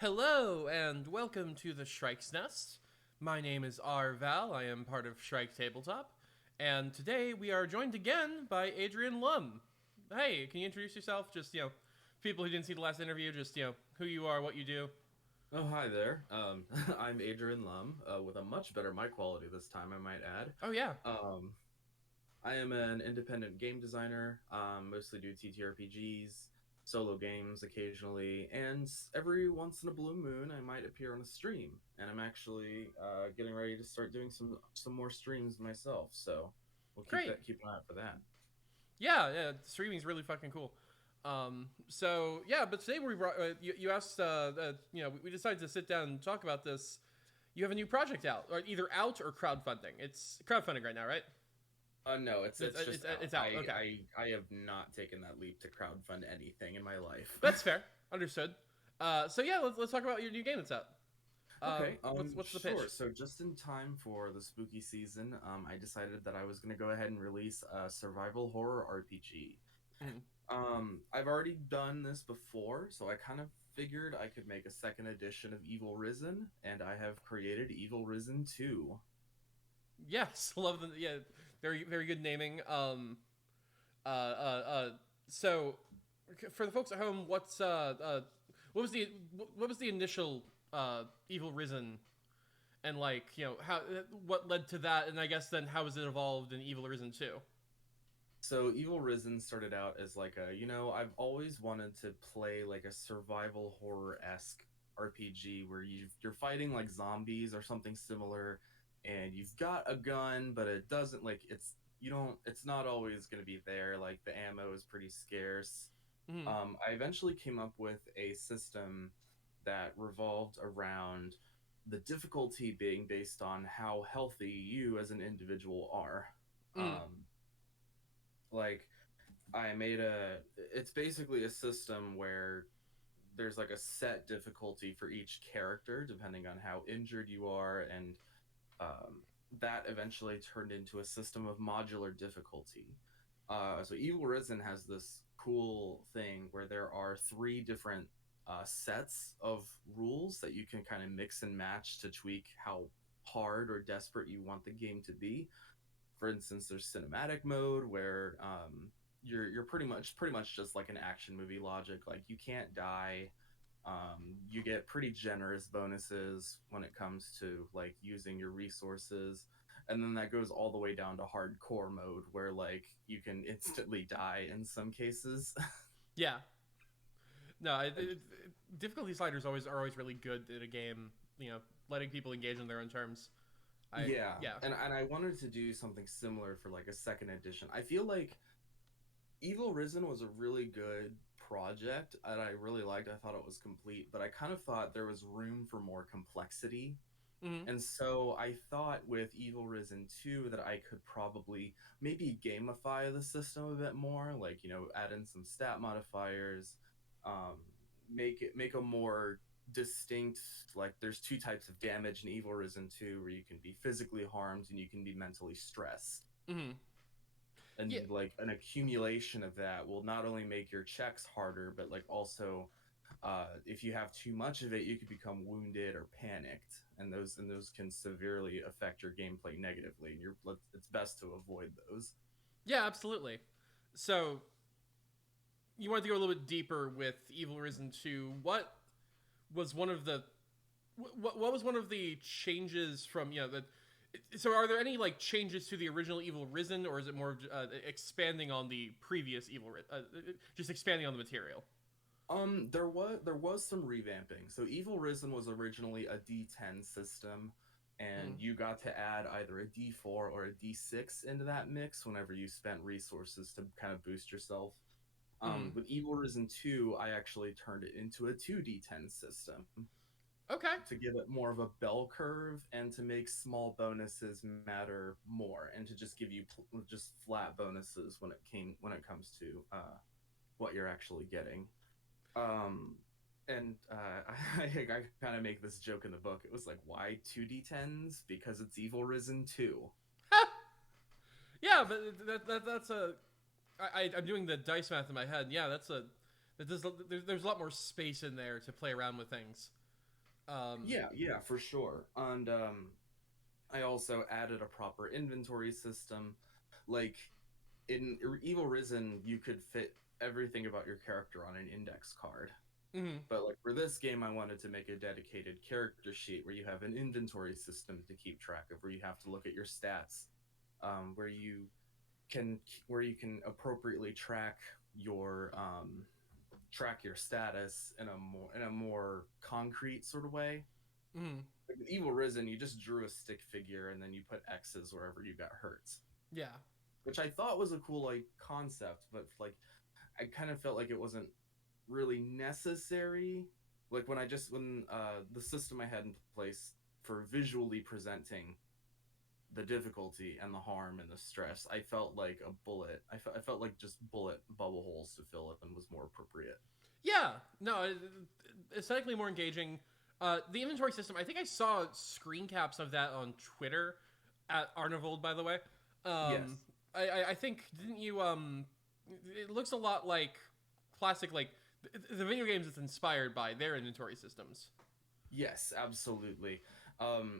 Hello and welcome to the Shrike's Nest. My name is Val. I am part of Shrike Tabletop, and today we are joined again by Adrian Lumm. Hey, can you introduce yourself? Just people who didn't see the last interview, just who you are, what you do. Oh, hi there. I'm Adrian Lumm, with a much better mic quality this time, I might add. Oh yeah, Um, I am an independent game designer, mostly do ttrpgs, solo games occasionally, and every once in a blue moon, I might appear on a stream. And I'm actually getting ready to start doing some more streams myself, so we'll great. keep an eye out for that. Yeah, streaming's really fucking cool. So yeah, but today we brought you asked we decided to sit down and talk about this. You have a new project out, or either out or crowdfunding. It's crowdfunding right now, right? No, it's just out. It's out. Okay, I have not taken that leap to crowdfund anything in my life. that's fair. Understood. So yeah, let's talk about your new game that's out. Okay, What's the pitch? sure. So just in time for the spooky season, I decided that I was going to go ahead and release a survival horror RPG. Mhm. I've already done this before, so I kind of figured I could make a second edition of Evil Risen, and I have created Evil Risen 2. Yes, love the very good naming. Uh, uh, uh. So for the folks at home, what was the initial Evil Risen and how what led to that, and I guess then how has it evolved in Evil Risen 2? So Evil Risen started out as like I've always wanted to play like a survival horror-esque RPG where you're fighting like zombies or something similar, and you've got a gun, but it doesn't like it's not always going to be there. Like the ammo is pretty scarce. Mm-hmm. I eventually came up with a system that revolved around the difficulty being based on how healthy you as an individual are. Mm-hmm. Um, like I made a it's basically a system where there's like a set difficulty for each character depending on how injured you are, and that eventually turned into a system of modular difficulty. So Evil Risen has this cool thing where there are three different sets of rules that you can kind of mix and match to tweak how hard or desperate you want the game to be. For instance, there's cinematic mode where you're pretty much just like an action movie logic. Like you can't die. You get pretty generous bonuses when it comes to like using your resources, and then that goes all the way down to hardcore mode where like you can instantly die in some cases. Yeah. No, difficulty sliders always are always really good in a game. Letting people engage on their own terms. I Yeah, Yeah. and I wanted to do something similar for like a second edition. I feel like Evil Risen was a really good project and I really liked. I thought it was complete, but I kind of thought there was room for more complexity. Mm-hmm. And so I thought with Evil Risen 2 that I could probably maybe gamify the system a bit more, like, add in some stat modifiers, um, make a more distinct, like there's two types of damage in Evil Risen 2 where you can be physically harmed and you can be mentally stressed. Mm-hmm. Yeah. And like an accumulation of that will not only make your checks harder, but like also if you have too much of it, you could become wounded or panicked, and those can severely affect your gameplay negatively. And it's best to avoid those. Yeah, absolutely. So you wanted to go a little bit deeper with Evil Risen 2. Was one of the what was one of the changes from the so are there any like changes to the original Evil Risen, or is it more expanding on the previous just expanding on the material? There was some revamping. So Evil Risen was originally a D10 system, and Mm-hmm. you got to add either a D4 or a D6 into that mix whenever you spent resources to kind of boost yourself. Mm-hmm. With Evil Risen 2, I actually turned it into a 2D10 system Okay. to give it more of a bell curve and to make small bonuses matter more, and to just give you just flat bonuses when it comes to what you're actually getting. Um, and I kind of make this joke in the book. It was like, why 2D10s? Because it's Evil Risen 2. Yeah, but that's a I'm doing the dice math in my head. Yeah, that's a that does there's a lot more space in there to play around with things. Yeah, for sure. And I also added a proper inventory system. Like in Evil Risen, you could fit everything about your character on an index card. Mhm. But like for this game, I wanted to make a dedicated character sheet where you have an inventory system to keep track of, where you have to look at your stats, where can you can appropriately track your status in a more concrete sort of way. Mhm. Like with Evil Risen, you just drew a stick figure and then you put X's wherever you got hurt, Yeah. which I thought was a cool like concept, but like I kind of felt like it wasn't really necessary. Like when the system I had in place for visually presenting the difficulty and the harm and the stress, I felt like a bullet. I felt like just bullet bubble holes to fill in was more appropriate. Yeah. No, aesthetically more engaging. The inventory system. I think I saw screen caps of that on Twitter at Arnivold, by the way. Yes. Um, I think didn't you? It looks a lot like classic, like the video games it's inspired by their inventory systems. Yes, absolutely.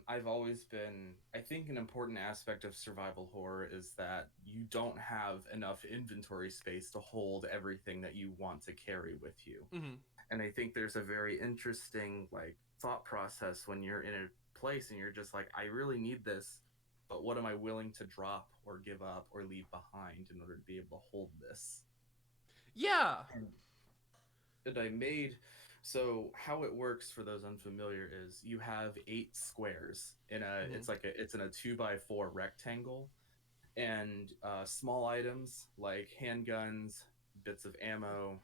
I've always been, I think an important aspect of survival horror is that you don't have enough inventory space to hold everything that you want to carry with you. Hmm. And I think there's a very interesting like thought process when you're in a place and you're just like, I really need this, but what am I willing to drop or give up or leave behind in order to be able to hold this? Yeah. And I made so how it works for those unfamiliar is you have 8 squares in a Hmm. it's in a 2x4 rectangle, and small items like handguns, bits of ammo,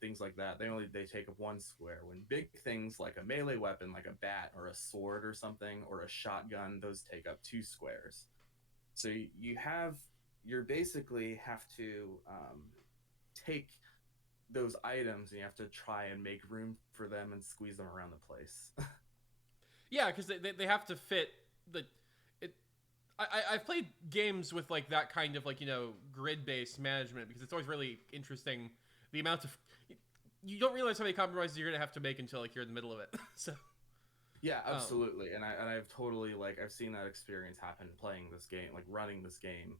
things like that, they take up 1 square. When big things like a melee weapon like a bat or a sword or something or a shotgun, those take up 2 squares. So you're basically have to take those items and you have to try and make room for them and squeeze them around the place. Yeah, because they have to fit the it. I've played games with like that kind of like grid based management because it's always really interesting the amount of you don't realize how many compromises you're gonna have to make until like you're in the middle of it. So Yeah, um, absolutely. I've totally like I've seen that experience happen playing this game, like running this game,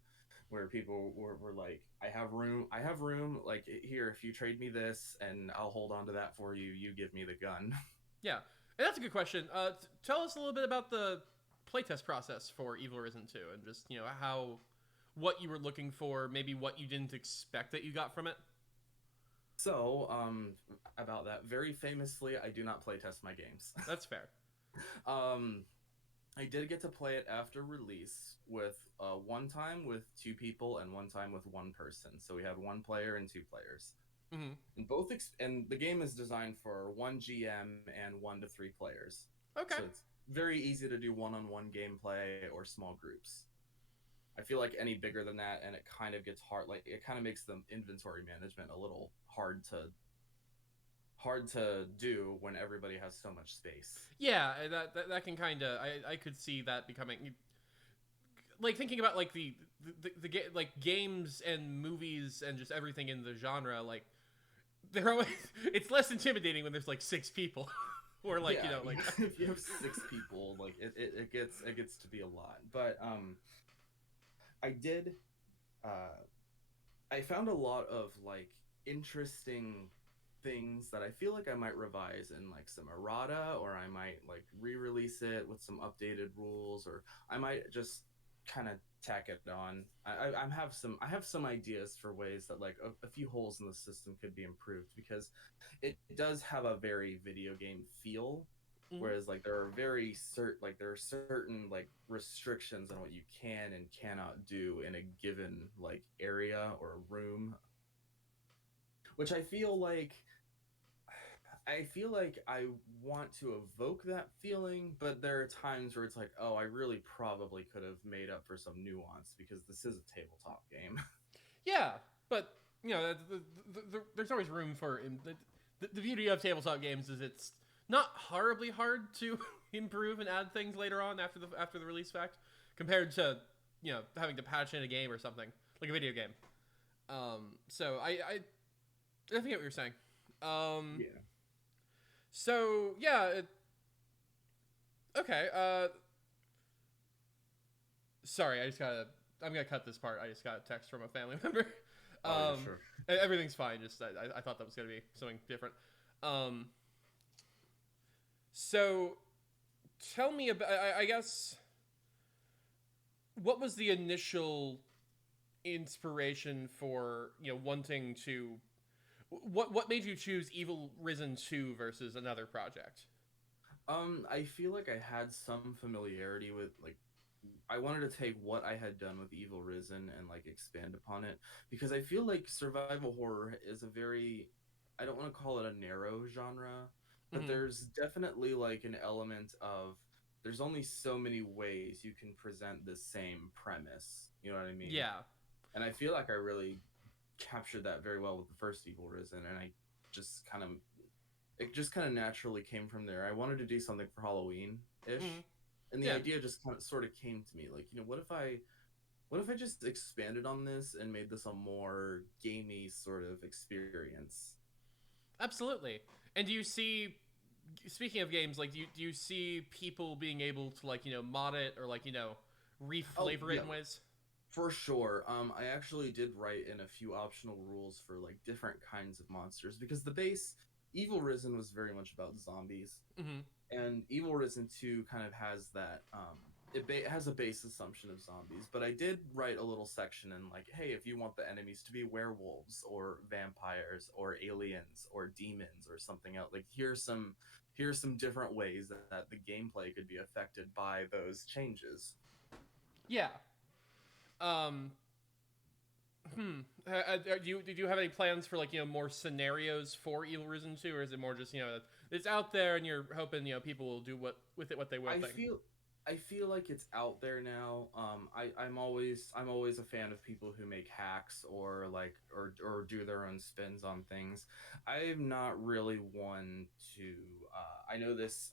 where people were like, I have room, like here, if you trade me this and I'll hold on to that for you, you give me the gun. yeah, and that's a good question. Tell us a little bit about the playtest process for Evil Risen 2 and just how what you were looking for, maybe what you didn't expect that you got from it. So, about that, very famously, I do not playtest my games. That's fair. um, I did get to play it after release with one time with 2 people and one time with one person. So we had 1 player and 2 players. Hmm. And the game is designed for 1 GM and 1 to 3 players. Okay. So it's very easy to do one-on-one gameplay or small groups. I feel like any bigger than that, and it kind of gets hard. Like it kind of makes the inventory management a little hard to do when everybody has so much space. Yeah, that can kind of I could see that becoming like thinking about like like games and movies and just everything in the genre like they're always it's less intimidating when there's like 6 people or like Yeah, like if you have 6 people, like it gets to be a lot. But I did uh I found a lot of like interesting things that I feel like I might revise in like some errata, or I might like re-release it with some updated rules, or I might just kind of tack it on. I have some ideas for ways that like a few holes in the system could be improved because it does have a very video game feel. Mhm. Whereas like there are certain like restrictions on what you can and cannot do in a given like area or room, which I feel like I want to evoke that feeling, but there are times where it's like, oh, I really probably could have made up for some nuance because this is a tabletop game. Yeah, but there's always room for the beauty of tabletop games is it's not horribly hard to improve and add things later on after the release fact compared to having to patch in a game or something like a video game. So I think what you're saying. Um, Yeah. so yeah, Okay. Sorry, I'm gonna cut this part. I just got a text from a family member. Oh yeah, Um, sure. everything's fine. Just I thought that was gonna be something different. Um, so tell me about. I guess what was the initial inspiration for wanting to. What made you choose Evil Risen 2 versus another project? I feel like I had some familiarity with like I wanted to take what I had done with Evil Risen and like expand upon it because I feel like survival horror is a very I don't want to call it a narrow genre, but Hmm. there's definitely like an element of there's only so many ways you can present the same premise. You know what I mean? Yeah, And I feel like I really captured that very well with the first Evil Risen, and I just kind of it just kind of naturally came from there. I wanted to do something for Halloween hmm, ish, and the yeah, idea just kind of sort of came to me. Like, what if I just expanded on this and made this a more gamey sort of experience? absolutely. And do you see, speaking of games, like do you see people being able to like mod it or like Oh reflavor it yeah, in ways? for sure. I actually did write in a few optional rules for like different kinds of monsters because the base Evil Risen was very much about zombies, Hmm. and Evil Risen 2 kind of has that has a base assumption of zombies, but I did write a little section in like, hey, if you want the enemies to be werewolves or vampires or aliens or demons or something else, like here's some different ways that the gameplay could be affected by those changes. Yeah. Um. Hmm. Did you have any plans for like more scenarios for Evil Risen 2, or is it more just it's out there and you're hoping people will do what with it what they will I think? feel I feel like it's out there now. I'm always a fan of people who make hacks or like or do their own spins on things. I'm not really one to. I know this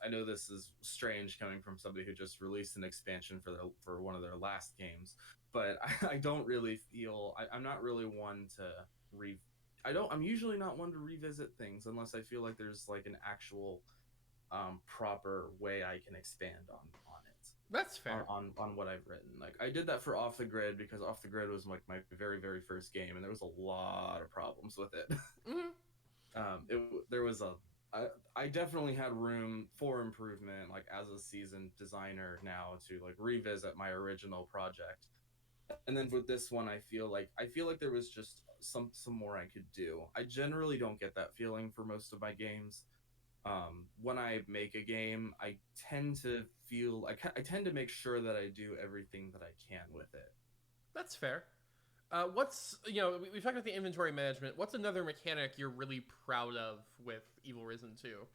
is strange coming from somebody who just released an expansion for one of their last games, but I don't really feel I'm not really one to re. I don't. I'm usually not one to revisit things unless I feel like there's like an actual proper way I can expand on it That's fair. on what I've written. Like I did that for Off the Grid because Off the Grid was like my very first game, and there was a lot of problems with it. Hmm. There was a I definitely had room for improvement, like as a seasoned designer now to like revisit my original project. And then with this one, I feel like there was just some more I could do. I generally don't get that feeling for most of my games. When I make a game, I tend to feel I tend to make sure that I do everything that I can with it. That's fair. What's we've talked about the inventory management. What's another mechanic you're really proud of with Evil Risen 2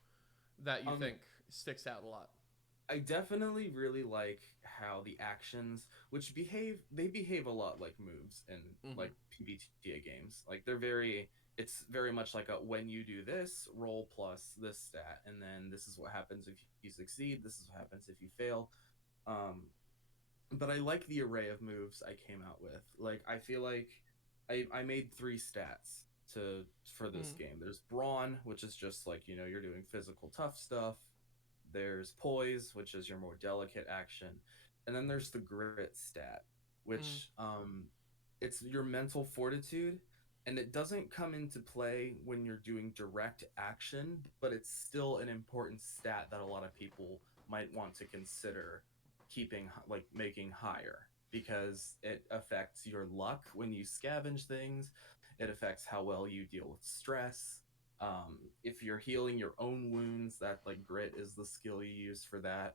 that you Um, think sticks out a lot? I definitely really like how the actions, which they behave a lot like moves in Hmm. like PBTA games. Like they're very, it's very much like a when you do this, roll plus this stat, and then this is what happens if you succeed. This is what happens if you fail. Um, but I like the array of moves I came out with. Like I feel like I made three stats to for this Hmm. game. There's brawn, which is just like you're doing physical tough stuff. There's poise, which is your more delicate action, and then there's the grit stat, Hmm. which it's your mental fortitude, and it doesn't come into play when you're doing direct action, but it's still an important stat that a lot of people might want to consider keeping like making higher because it affects your luck when you scavenge things. It affects how well you deal with stress. If you're healing your own wounds, that like grit is the skill you use for that.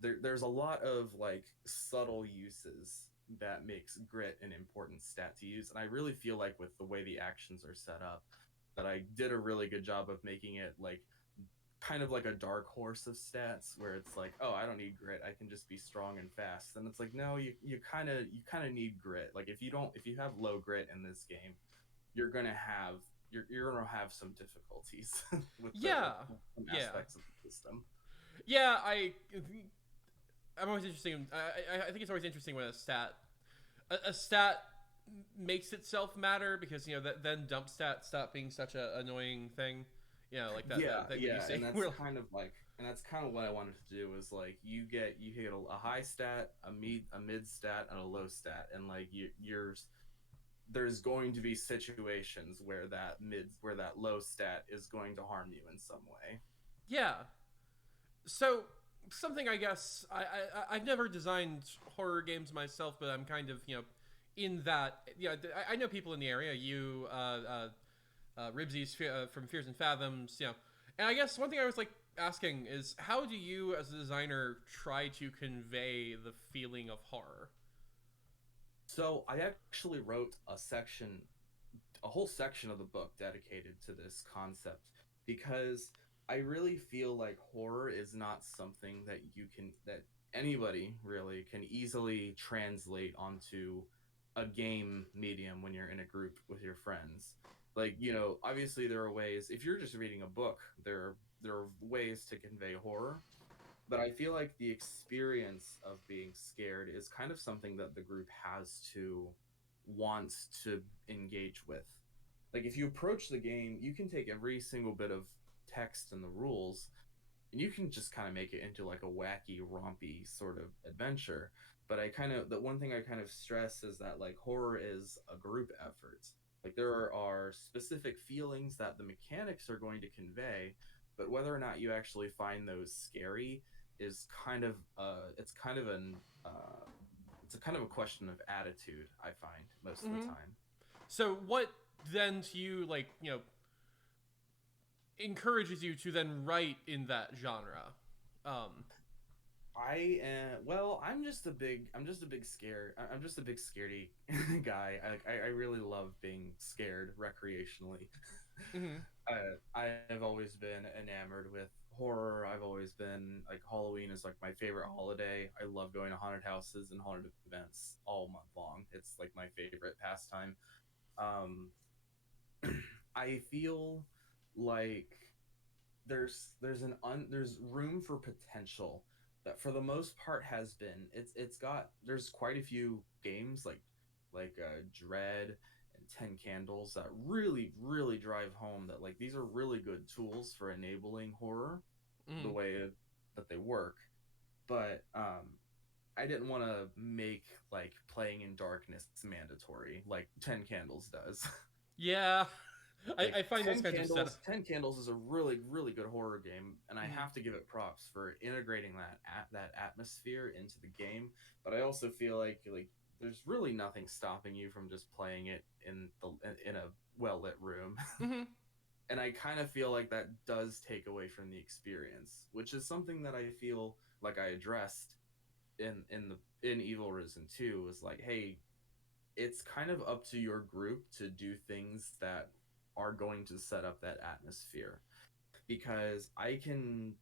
There's a lot of like subtle uses that makes grit an important stat to use, and I really feel like with the way the actions are set up, that I did a really good job of making it like kind of like a dark horse of stats where it's like, oh, I don't need grit, I can just be strong and fast. And it's like, no, you kind of need grit. Like if you have low grit in this game, you're gonna have you're gonna have some difficulties with the Yeah. like some Yeah. aspects of the system. Yeah. I'm always interesting. I think it's always interesting when a stat makes itself matter because then dump stats stop being such a annoying thing. Like Yeah, that thing that you yeah, see. and that's We're kind of like, and that's kind of what I wanted to do is like you get a high stat, a mid stat, and a low stat, and like there's going to be situations where that low stat is going to harm you in some way. yeah. So something I guess I've never designed horror games myself, but I'm kind of in that. Yeah, I know people in the area. You, Ribsies from Fears and Fathoms. And I guess one thing I was like asking is how do you as a designer try to convey the feeling of horror? So I actually wrote a whole section of the book dedicated to this concept because I really feel like horror is not something that anybody really can easily translate onto a game medium when you're in a group with your friends. Like, obviously there are ways if you're just reading a book, there are ways to convey horror, but I feel like the experience of being scared is kind of something that the group has to want to engage with. Like if you approach the game, you can take every single bit of text and the rules and you can just kind of make it into like a wacky, rompy sort of adventure. But the one thing I kind of stress is that like horror is a group effort. Like there are specific feelings that the mechanics are going to convey, but whether or not you actually find those scary is it's kind of an it's a kind of a question of attitude, I find most of the Mm-hmm. time. So what then to you like encourages you to then write in that genre? Um, I well, I'm just a big scaredy guy. I really love being scared recreationally. mm-hmm. I have always been enamored with horror. I've always been like Halloween is like my favorite holiday. I love going to haunted houses and haunted events all month long. It's like my favorite pastime. Um, I feel like there's room for potential that for the most part has been it's got there's quite a few games like Dread and 10 Candles that really drive home that like these are really good tools for enabling horror the Mm-hmm. way that they work, but I didn't want to make like playing in darkness mandatory like 10 Candles does. Yeah, Like I find those kinds of setup. 10 Candles is a really good horror game, and I Mm-hmm. have to give it props for integrating that atmosphere into the game. But I also feel like there's really nothing stopping you from just playing it in a well lit room. Mm-hmm. And I kind of feel like that does take away from the experience, which is something that I feel like I addressed in Evil Risen 2 was like, hey, it's kind of up to your group to do things that are going to set up that atmosphere, because I can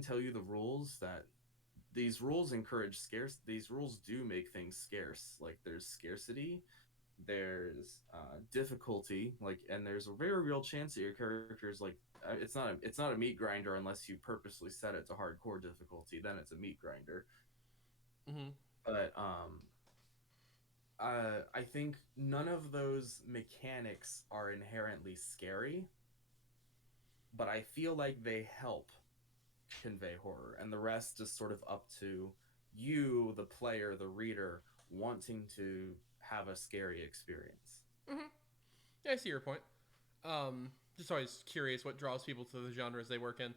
tell you the rules that these rules encourage scarce these rules do make things scarce. Like there's scarcity, there's difficulty, like, and there's a very real chance that your character is like it's not a meat grinder unless you purposely set it to hardcore difficulty, then it's a meat grinder. Mm-hmm. But I think none of those mechanics are inherently scary, but I feel like they help convey horror, and the rest is sort of up to you, the player, the reader, wanting to have a scary experience. Mm-hmm. Yeah, I see your point. Just always curious what draws people to the genres they work in.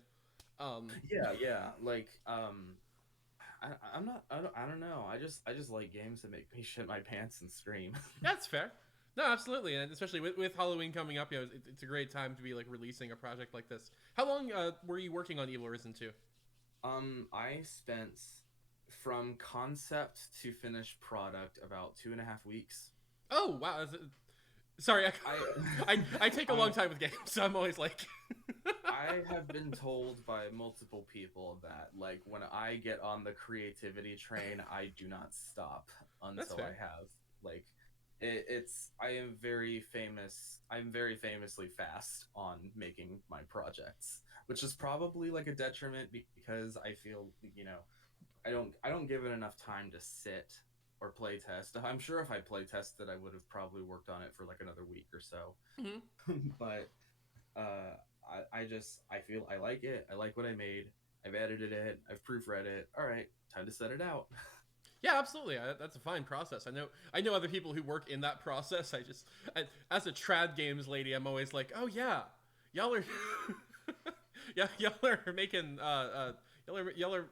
Yeah, yeah. Like, I'm not. I don't know. I just like games that make me shit my pants and scream. That's fair. No, absolutely, and especially with Halloween coming up, it's a great time to be like releasing a project like this. How long were you working on Evil Risen 2? I spent from concept to finished product about 2.5 weeks. Oh wow! Sorry, I I take a long I time with games, so I'm always like, I have been told by multiple people that like when I get on the creativity train, I do not stop that's until I fair. have like it's I am very famous. I'm very famously fast on making my projects, which is probably like a detriment because I feel, I don't give it enough time to sit or play test. I'm sure if I play tested, I would have probably worked on it for like another week or so. Mm-hmm. But I feel I like it. I like what I made. I've edited it. I've proofread it. All right, time to set it out. Yeah, absolutely. That's a fine process. I know other people who work in that process. As a trad games lady, I'm always like, oh yeah, y'all are, yeah, y'all are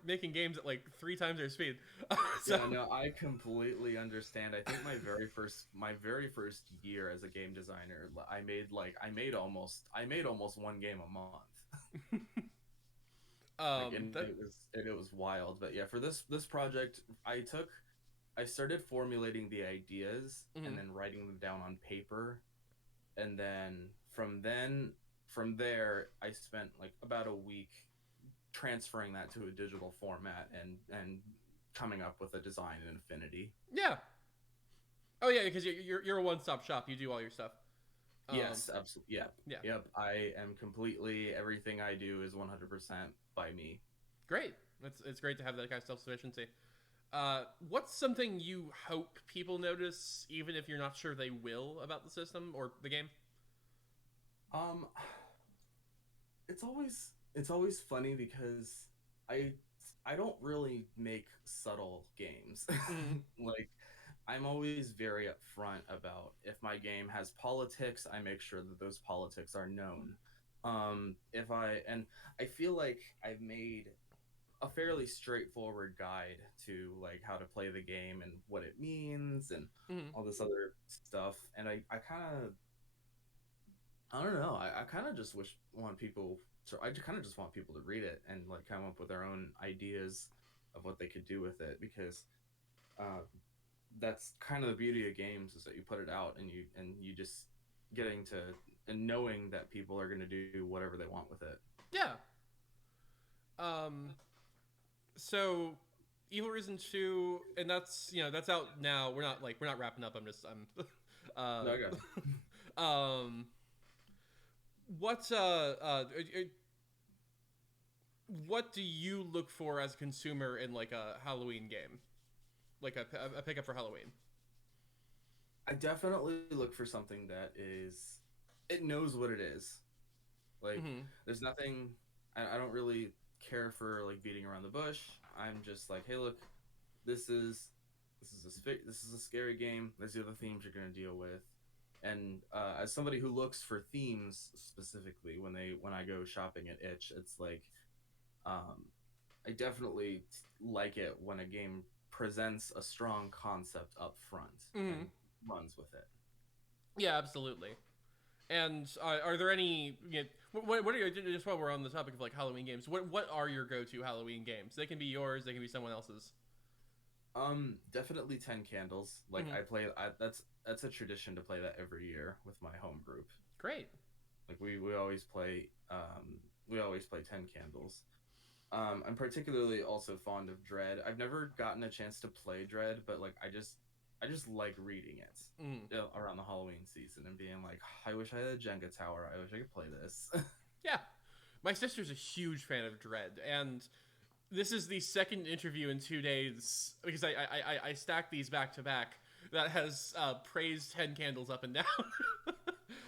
making games at like 3 times their speed. So Yeah, no, I completely understand. I think my very first year as a game designer, I made almost one game a month. Like, and that it was wild. But yeah, for this project, I started formulating the ideas and mhm. then writing them down on paper, and from there I spent like about a week transferring that to a digital format and coming up with a design in Affinity. Yeah. Oh yeah, because you're a one stop shop. You do all your stuff. Yes, absolutely. Yep. Yeah. Yep. I am completely, everything I do is 100% by me. Great. It's great to have that kind of self sufficiency. What's something you hope people notice, even if you're not sure they will, about the system or the game? Um, it's always funny because I I don't really make subtle games. Mm, Like, I'm always very upfront about if my game has politics, I make sure that those politics are known. If I and I feel like I've made a fairly straightforward guide to like how to play the game and what it means and mm. all this other stuff. And I kind of I don't know. I kind of just want people I kind of just want people to read it and like come up with their own ideas of what they could do with it, because uh, that's kind of the beauty of games, is that you put it out and you just getting to and knowing that people are going to do whatever they want with it. Yeah. Um. So, Evil Risen 2, and that's out now. We're not wrapping up. No, I got it. um. What what do you look for as a consumer in like a Halloween game, like a pickup for Halloween? I definitely look for something that is it knows what it is. Like, Mm-hmm. there's nothing. I don't really care for like beating around the bush. I'm just like, hey, look, this is this is a scary game. There's the other themes you're gonna deal with. And as somebody who looks for themes specifically when I go shopping at Itch, it's like um, I definitely like it when a game presents a strong concept up front and Mm-hmm. runs with it. Yeah, absolutely. And are there any? What are your, just while we're on the topic of like Halloween games? What are your go-to Halloween games? They can be yours. They can be someone else's. Definitely 10 Candles. Like, Mm-hmm. that's a tradition to play that every year with my home group. Great. Like, we always play 10 Candles. I'm particularly also fond of Dread. I've never gotten a chance to play Dread, but like I just like reading it, Mm. you know, around the Halloween season and being like, I wish I had a Jenga tower. I wish I could play this. Yeah, my sister's a huge fan of Dread, and this is the second interview in 2 days because I stacked these back to back that has praised 10 Candles up and down.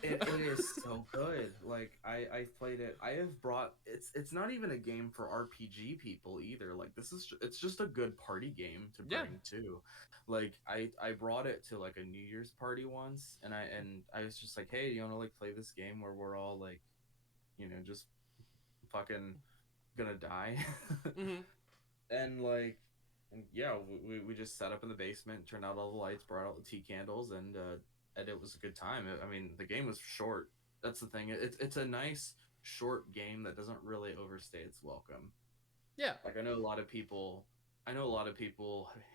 It is so good. Like, I've played it. I have brought it's not even a game for RPG people either. Like, it's just a good party game to Yeah. bring too. Like, I brought it to like a New Year's party once, and I was just like, hey, you want to like play this game where we're all like, just fucking gonna die. Mm-hmm. And like, and yeah, we just set up in the basement, turned out all the lights, brought out the tea candles, and it was a good time. I mean, the game was short. That's the thing. It's a nice short game that doesn't really overstay its welcome. Yeah. Like, I know a lot of people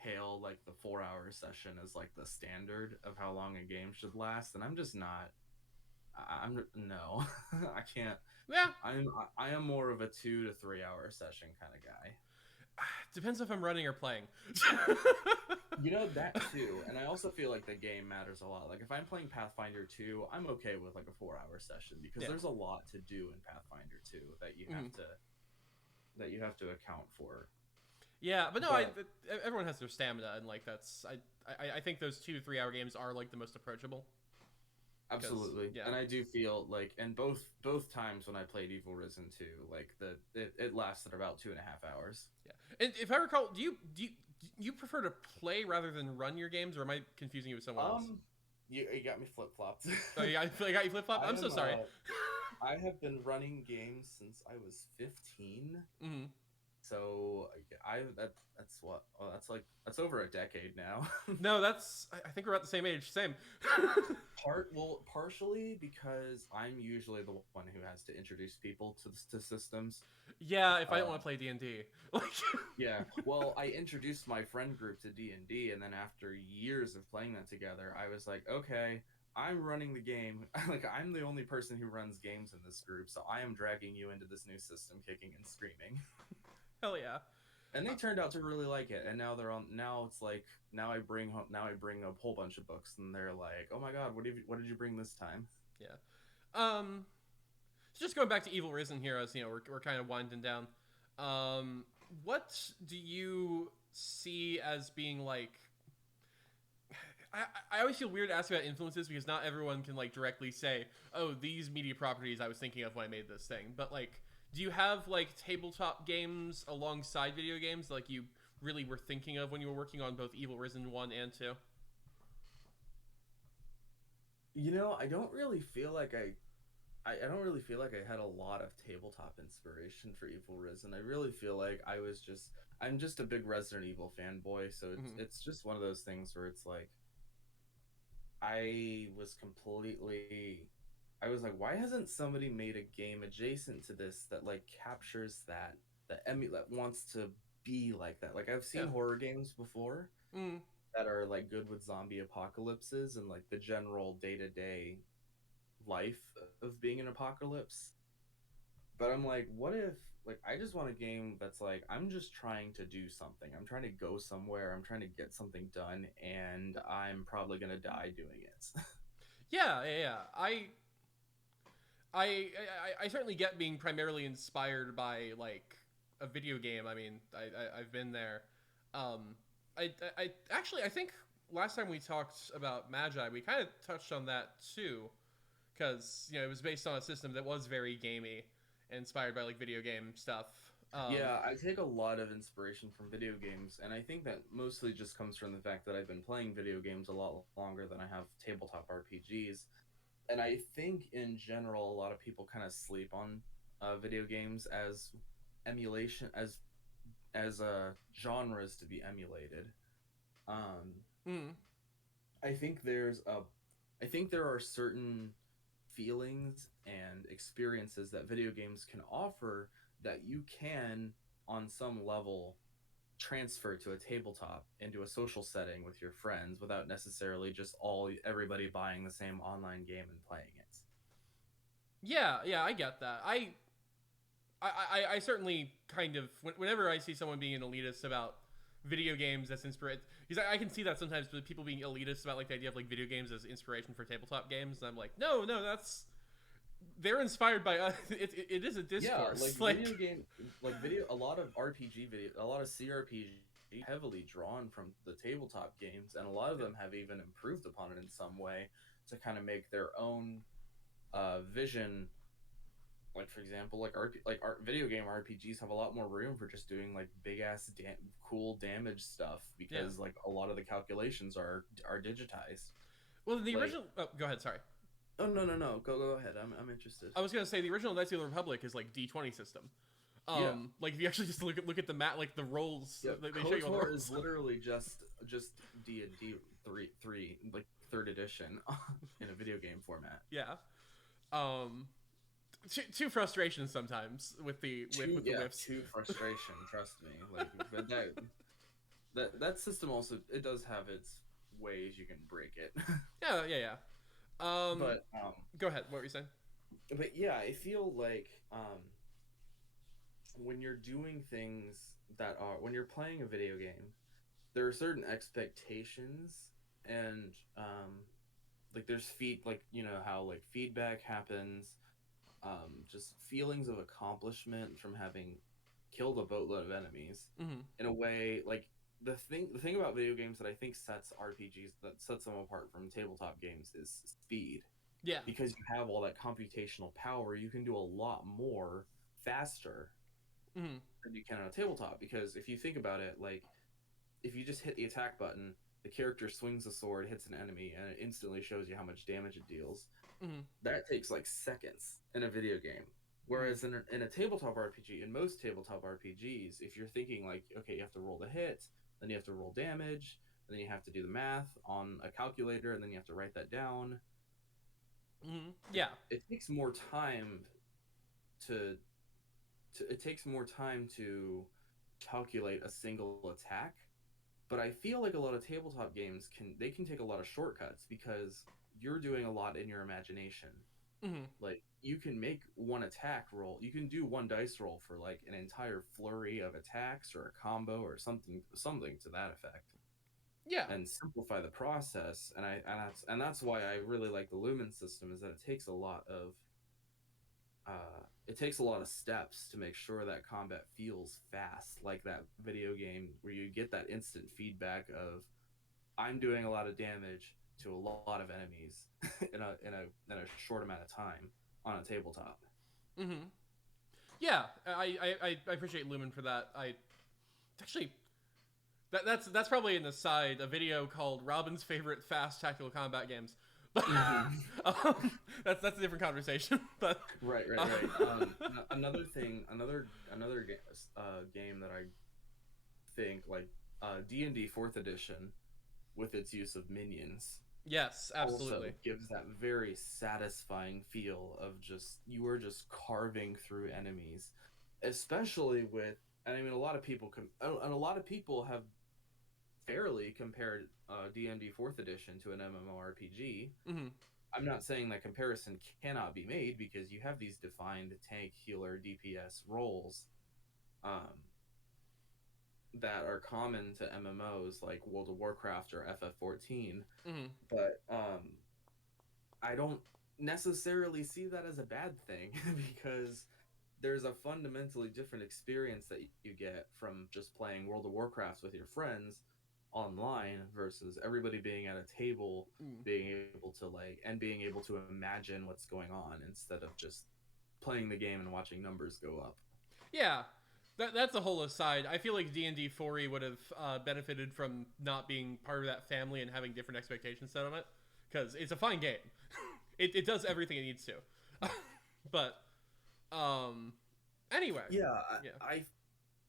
hail like the 4 hour session as like the standard of how long a game should last, and I'm just not. I'm no, I can't. Yeah. I am more of a 2 to 3 hour session kind of guy. Depends if I'm running or playing. You know, that too. And I also feel like the game matters a lot. Like, if I'm playing Pathfinder 2, I'm okay with like a 4 hour session, because Yeah. there's a lot to do in Pathfinder 2 that Mhm. you have to account for. Yeah, but no, But everyone has their stamina, and like I think those 2 to 3 hour games are like the most approachable. Because Absolutely. yeah, And I do feel like, and both times when I played Evil Risen 2, like it lasted about 2.5 hours. yeah. And if I recall, do you prefer to play rather than run your games, or am I confusing you with someone else? Um, you got me flip flopped. Oh, yeah, I got you flip flop. I I'm so am sorry. I have been running games since I was 15. Hmm. So that's what, oh, that's over a decade now. No, I think we're about the same age. Same. Partially because I'm usually the one who has to introduce people to systems. Yeah, if I don't want Um, to play D&D, like, yeah, well, I introduced my friend group to D&D, and then after years of playing that together, I was like, okay, I'm running the game. Like, I'm the only person who runs games in this group, so I am dragging you into this new system, kicking and screaming. hell yeah. And Uh, they turned out to really like it, and now they're on. Now it's like now I bring a whole bunch of books, and they're like, oh my god, what did you bring this time? yeah. Um, so just going back to Evil Risen Heroes, we're kind of winding down. Um, what do you see as being like? I always feel weird asking about influences because not everyone can like directly say, "Oh, these media properties I was thinking of when I made this thing." But like, do you have like tabletop games alongside video games like you really were thinking of when you were working on both Evil Risen 1 and 2? I don't really feel like I don't really feel like I had a lot of tabletop inspiration for Evil Risen. I really feel like I'm just a big Resident Evil fanboy, so Mm-hmm. it's just one of those things where it's like I was completely I was like, why hasn't somebody made a game adjacent to this that like captures that wants to be like that? Like I've Yeah. seen horror games before Mm. that are like good with zombie apocalypses and like the general day-to-day life of being an apocalypse. But I'm like, what if like I just want a game that's like I'm just trying to do something. I'm trying to go somewhere. I'm trying to get something done and I'm probably going to die doing it. Yeah, yeah, yeah. I certainly get being primarily inspired by like a video game. I mean, I've been there. Um, I actually I think last time we talked about Magi, we kind of touched on that too, because it was based on a system that was very gamey, inspired by like video game stuff. Yeah, I take a lot of inspiration from video games, and I think that mostly just comes from the fact that I've been playing video games a lot longer than I have tabletop RPGs. And I think in general, a lot of people kind of sleep on video games as emulation, as genres to be emulated. Um, Mm, I think I think there are certain feelings and experiences that video games can offer that you can, on some level, transfer to a tabletop into a social setting with your friends without necessarily just everybody buying the same online game and playing it. yeah, yeah, I get that. I certainly kind of whenever I see someone being an elitist about video games as inspiration, because I can see that sometimes with people being elitist about like the idea of like video games as inspiration for tabletop games, and I'm like, no, no, that's they're inspired by us. It is a Yeah, discourse. a lot of RPG video, a lot of CRPG heavily drawn from the tabletop games, and a lot of Yeah, them have even improved upon it in some way to kind of make their own vision. Like for example, video game RPGs have a lot more room for just doing like big ass cool damage stuff yeah. because like a lot of the calculations are digitized. Well, the Like, original. Oh, go ahead. Sorry. oh no, go ahead. I'm interested. I was gonna say the original Knights of the Republic is like D20 system. Yeah, Like if you actually just look at the map, like the rolls, yeah. they show you all the KOTOR is rolls. literally just D&D three like third edition in a video game format. Yeah. Um, two frustrations sometimes with the whiffs. Too frustration. Trust me. Like, but that system also it does have its ways you can break it. Yeah, yeah, yeah. Um, but Go ahead. What were you saying? yeah, I feel like when you're doing things when you're playing a video game, there are certain expectations and like there's like how like feedback happens, just feelings of accomplishment from having killed a boatload of enemies Mm-hmm. in a way like the thing about video games that I think sets RPGs that sets them apart from tabletop games is speed. Yeah. because you have all that computational power. You can do a lot more faster Hmm. than you can on a tabletop. Because if you think about it, like if you just hit the attack button, the character swings the sword, hits an enemy, and it instantly shows you how much damage it deals. Hmm. That takes like seconds in a video game. Hmm. Whereas in a tabletop RPG, in most tabletop RPGs, if you're thinking like, okay, you have to roll the hit, then you have to roll damage, then you have to do the math on a calculator, and then you have to write that down. Hmm. It, Yeah. it takes more time to, it takes more time to calculate a single attack. But I feel like a lot of tabletop games can take a lot of shortcuts because you're doing a lot in your imagination. Hmm. Like you can make one attack roll, you can do one dice roll for like an entire flurry of attacks or a combo or something to that effect, Yeah. and simplify the process. And that's why I really like the Lumen system, is that it takes a lot of steps to make sure that combat feels fast, like that video game where you get that instant feedback of I'm doing a lot of damage to a lot of enemies in a short amount of time on a tabletop. Hmm. Yeah. I appreciate Lumen for that. I actually that's probably an aside, a video called Robin's favorite fast tactical combat games. But Mm-hmm. that's a different conversation. But Right, right, uh, right. Another thing, game that I think like D&D Fourth Edition with its use of minions yes, also absolutely. gives that very satisfying feel of just you are just carving through enemies, especially with. And I mean, a lot of people have fairly compared D&D Fourth Edition to an MMORPG. Hmm. I'm not saying that comparison cannot be made because you have these defined tank, healer, DPS roles um, that are common to MMOs like World of Warcraft or FF14. Hmm. But I don't necessarily see that as a bad thing because there's a fundamentally different experience that you get from just playing World of Warcraft with your friends online versus everybody being at a table, Mm. being able to imagine what's going on instead of just playing the game and watching numbers go up. Yeah, that's a whole aside. I feel like D&D 4e would have benefited from not being part of that family and having different expectations set on it, because it's a fine game. It does everything it needs to. But um, anyway, Yeah, yeah.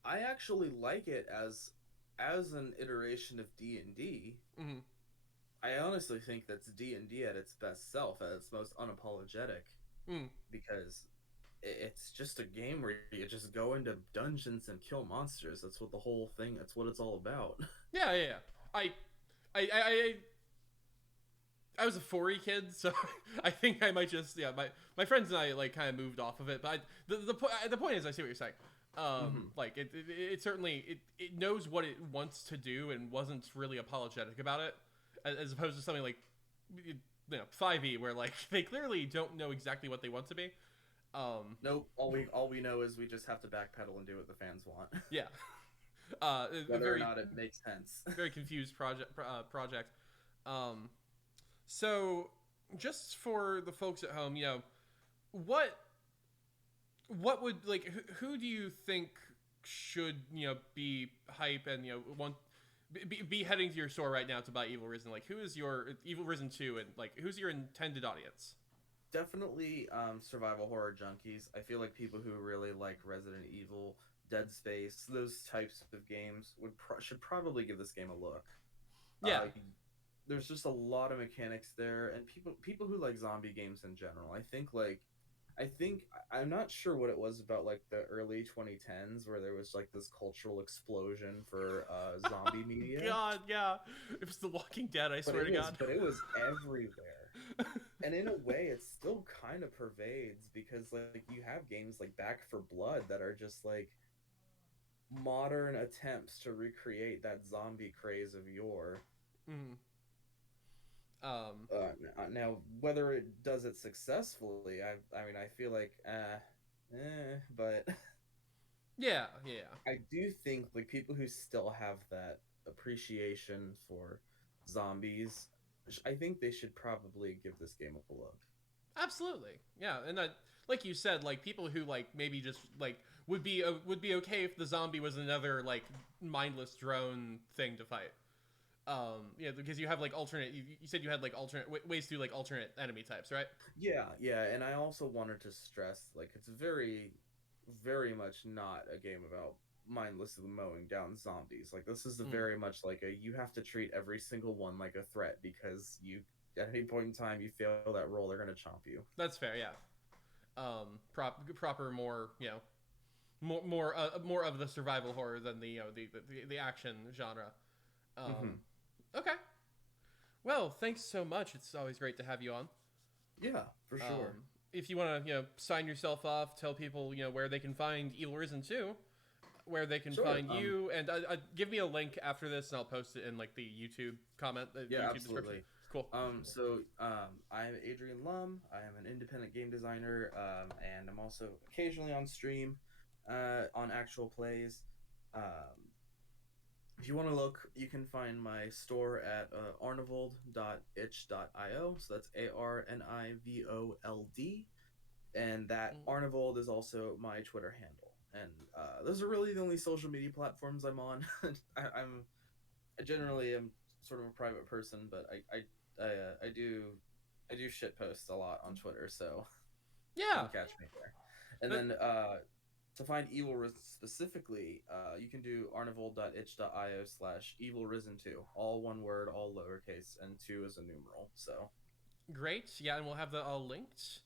I actually like it as an iteration of D&D. Hmm. I honestly think that's D&D at its best self, at its most unapologetic, Mm. because it's just a game where you just go into dungeons and kill monsters. That's what the whole thing. That's what it's all about. Yeah, yeah, yeah. I, I I was a 4e kid, so I think I might just my friends and I like kind of moved off of it. But the point is, I see what you're saying. Hmm. Like it certainly it knows what it wants to do and wasn't really apologetic about it, as opposed to something like 5e where like they clearly don't know exactly what they want to be. Um, Nope. All we know is we just have to backpedal and do what the fans want, yeah, a whether or very not it makes sense. very confused project. Um, so just for the folks at home, what would like who do you think should be hype and want be heading to your store right now to buy Evil Risen? Like, who is your Evil Risen 2, and like who's your intended audience? Definitely survival horror junkies. I feel like people who really like Resident Evil, Dead Space, those types of games should probably give this game a look. Yeah. Uh, there's just a lot of mechanics there, and people who like zombie games in general. I think I'm not sure what it was about like the early 2010s where there was like this cultural explosion for zombie media, God, yeah. It was The Walking Dead, I but swear to God. it was everywhere. And in a way it still kind of pervades because like you have games like Back for Blood that are just like modern attempts to recreate that zombie craze of yore. Mm. Um. Now whether it does it successfully, I mean I feel like but Yeah. Yeah. I do think like people who still have that appreciation for zombies, I think they should probably give this game a look. Absolutely, yeah, and that, like you said, like people who like maybe just like would be okay if the zombie was another like mindless drone thing to fight. Yeah, because you have like alternate. You said you had like alternate ways to like alternate enemy types, right? Yeah, yeah, and I also wanted to stress like it's very, very much not a game about mindlessly mowing down zombies. Like this is a Mm, very much like a you have to treat every single one like a threat because you at any point in time you fail that roll, they're gonna chomp you. that's fair, yeah. Proper more, more of the survival horror than the the action genre. Hmm. Um, okay. Well, thanks so much. It's always great to have you on. Yeah, for sure. If you want to, sign yourself off, tell people, where they can find Evil Risen 2, where they can Sure. find you, and give me a link after this, and I'll post it in like the YouTube comment, the Yeah, YouTube description. absolutely. Cool. I'm Adrian Lumm. I am an independent game designer, and I'm also occasionally on stream, on actual plays. Um, if you want to look, you can find my store at arnivold.itch.io. So that's ARNIVOLD, and that Mm. Arnivold is also my Twitter handle. And those are really the only social media platforms I'm on. I generally am sort of a private person, but I do shit posts a lot on Twitter, so you Yeah. can catch me there. And That, then to find Evil Risen specifically, you can do arnivold.itch.io/Evil Risen 2. All one word, all lowercase, and 2 is a numeral. So great. Yeah, and we'll have that all linked.